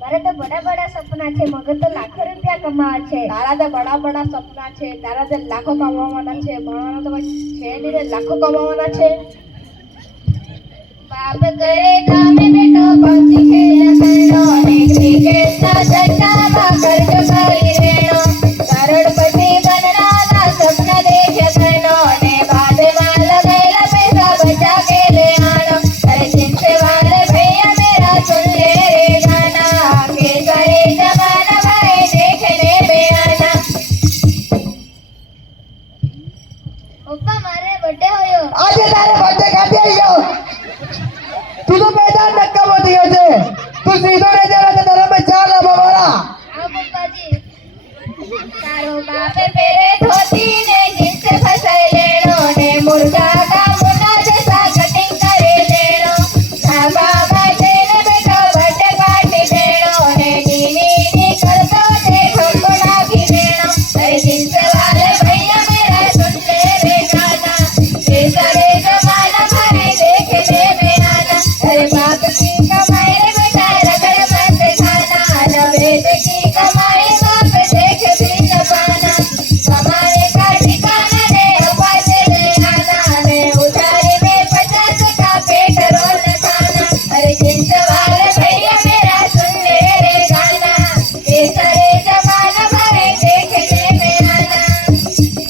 મારે તો બડા બડા સપના છે, મગર તો લાખો રૂપિયા કમાવા છે। તારા તો બડા બડા સપના છે, તારા તો લાખો કમાવાના છે, ભણવાના તો કઈ છે નહીં રે, લાખો કમાવાના છે। બાપ કરે કામે બેટો પહોંચી ખેલ કરનો ને ક્રિકેટ ના જટ્ટામાં ખર્ચ કરી રેણો કરોડપતિ બનવાના સપના દેખ્યા કરનો ને બાદમાં લગાયેલા પૈસા બચા के ले आनो अरे जिनसे वाले भैया मेरा सुन ले रे गाना के सारे जमाना भाई देखने में आना। पप्पा मारे बर्थडे होयो આજે તારે બર્થડે કાઢી આવ્યો તું તો મેદાન નક્કા મોતી છે તું સીધો રે જરા તો તારા में ચાલ બાબા हाँ पप्पा जी तारो बाप पेरे धोती ने जिनसे फसाई लेनो ने मुर्गा